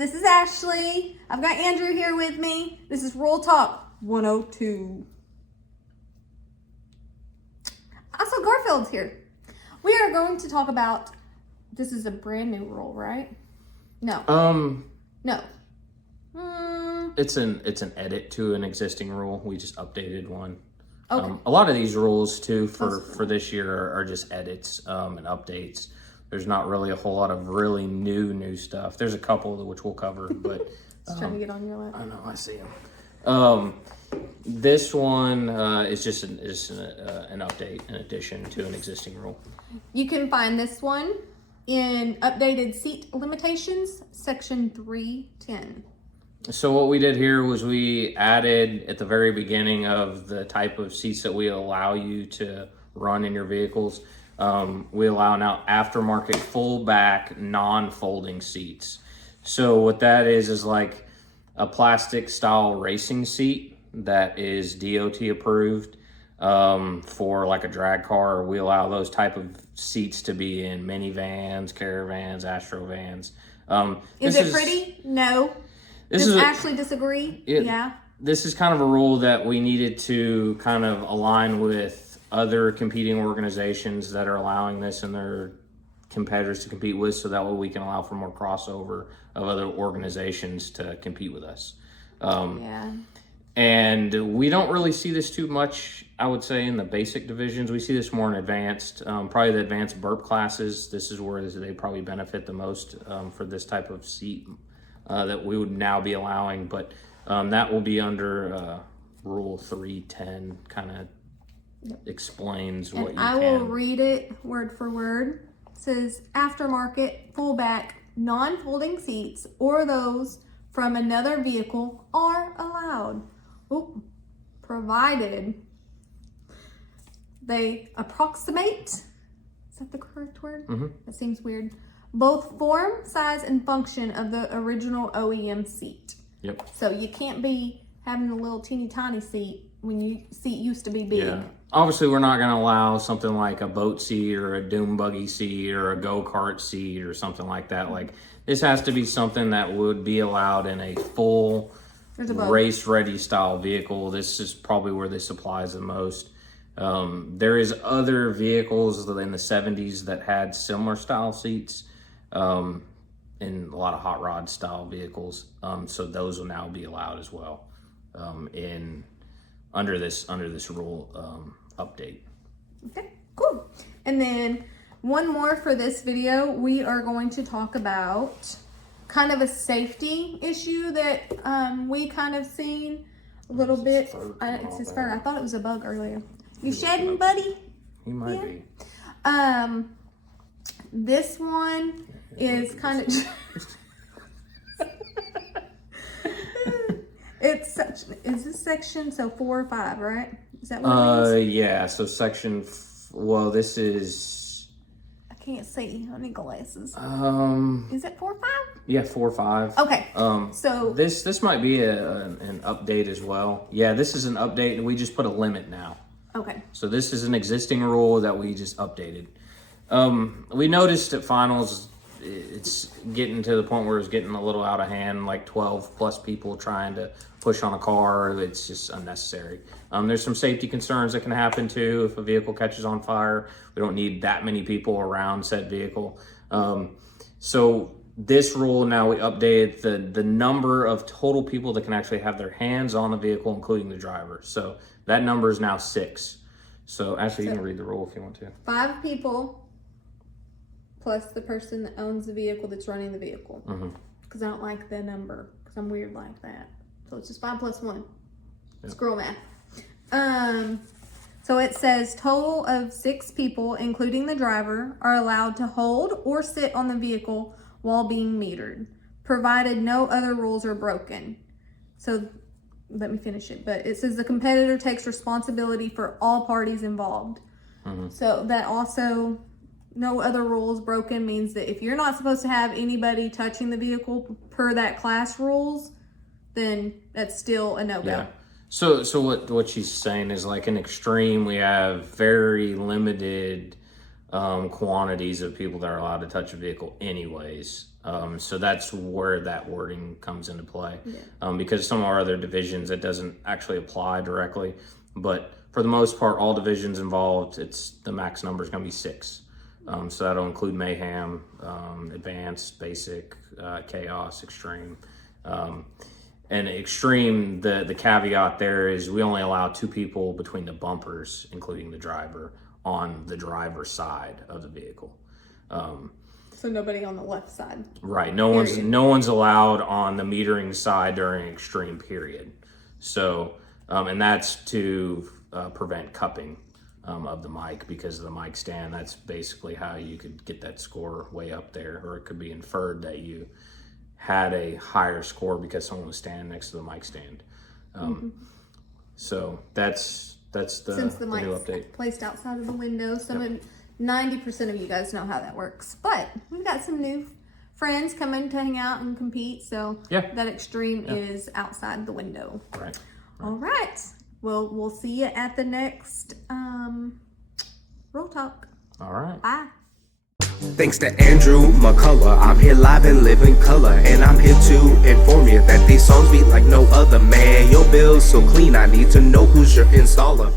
this is Ashley. I've got Andrew here with me. This is Rule Talk 102. Also, Garfield's here. We are going to talk about, this is a brand new rule, right? No. No. It's an edit to an existing rule. We just updated one. Okay. A lot of these rules too for this year are just edits and updates. There's not really a whole lot of really new stuff. There's a couple which we'll cover, but Just trying to get on your lap. I know, I see them. This one is just an update, an addition to an existing rule. You can find this one in updated seat limitations, section 310. So what we did here was we added at the very beginning of the type of seats that we allow you to run in your vehicles. We allow now aftermarket full back non-folding seats. So what that is like a plastic style racing seat that is DOT approved for like a drag car. We allow those type of seats to be in minivans, caravans, Astrovans. Is it pretty? No. Does Ashley disagree? Yeah. This is kind of a rule that we needed to kind of align with other competing organizations that are allowing this and their competitors to compete with, so that way we can allow for more crossover of other organizations to compete with us. Yeah. And we don't really see this too much, I would say, in the basic divisions. We see this more in advanced, probably the advanced burp classes. This is where they probably benefit the most for this type of seat that we would now be allowing. But that will be under Rule 310, kind of explains what you can. I will read it word for word. It says, aftermarket, full-back, non-folding seats or those from another vehicle are allowed. Provided they approximate, is that the correct word? Mm-hmm. That seems weird. Both form, size, and function of the original OEM seat. Yep. So you can't be having a little teeny tiny seat when your seat used to be big. Yeah. Obviously, we're not going to allow something like a boat seat or a dune buggy seat or a go-kart seat or something like that. Like, this has to be something that would be allowed in a full race-ready style vehicle. This is probably where this applies the most. There is other vehicles in the 70s that had similar style seats in a lot of hot rod style vehicles. So those will now be allowed as well under this rule update. Okay, cool. And then one more for this video, we are going to talk about kind of a safety issue that we kind of seen a little bit. It's his fur. I thought it was a bug earlier. You shedding, buddy? He might be. This one is kind of it's such, is this section 4 or 5, right? Is that what it means? Yeah, so section well, this is, I can't see. I need glasses. Is it 4 or 5? Yeah, 4 or 5. Okay. So this might be an update as well. Yeah, this is an update and we just put a limit now. okay. So this is an existing rule that we just updated. We noticed at finals, it's getting to the point where it's getting a little out of hand, like 12 plus people trying to push on a car. It's just unnecessary. There's some safety concerns that can happen too if a vehicle catches on fire. We don't need that many people around said vehicle. So this rule, now we updated the number of total people that can actually have their hands on the vehicle, including the driver. So that number is now 6. So actually, you can read the rule if you want to. 5 people plus the person that owns the vehicle that's running the vehicle. Because I don't like the number, because I'm weird like that. So it's just 5 plus 1. It's girl math. So it says total of 6 people, including the driver, are allowed to hold or sit on the vehicle while being metered, provided no other rules are broken. So let me finish it. But it says the competitor takes responsibility for all parties involved. So that also, no other rules broken means that if you're not supposed to have anybody touching the vehicle per that class rules, then that's still a no-go. Yeah. So what she's saying is, like, in extreme, we have very limited quantities of people that are allowed to touch a vehicle anyways. So that's where that wording comes into play. Because some of our other divisions, it doesn't actually apply directly. But for the most part, all divisions involved, the max number is going to be 6. So that'll include Mayhem, Advanced, Basic, Chaos, Extreme. And Extreme, the caveat there is we only allow 2 people between the bumpers, including the driver, on the driver's side of the vehicle. So nobody on the left side. Right. No one's allowed on the metering side during Extreme period. So, and that's to prevent cupping of the mic, because of the mic stand. That's basically how you could get that score way up there, or it could be inferred that you had a higher score because someone was standing next to the mic stand. So that's the Since the new mic's update. placed outside of the window, 90% of you guys know how that works. But we've got some new friends coming to hang out and compete, so that Extreme is outside the window. Right. All right. Well, we'll see you at the next Real Talk. All right. Bye. Thanks to Andrew McCullough, I'm here live and live in color, and I'm here to inform you that these songs beat like no other. Man, your bill's so clean, I need to know who's your installer.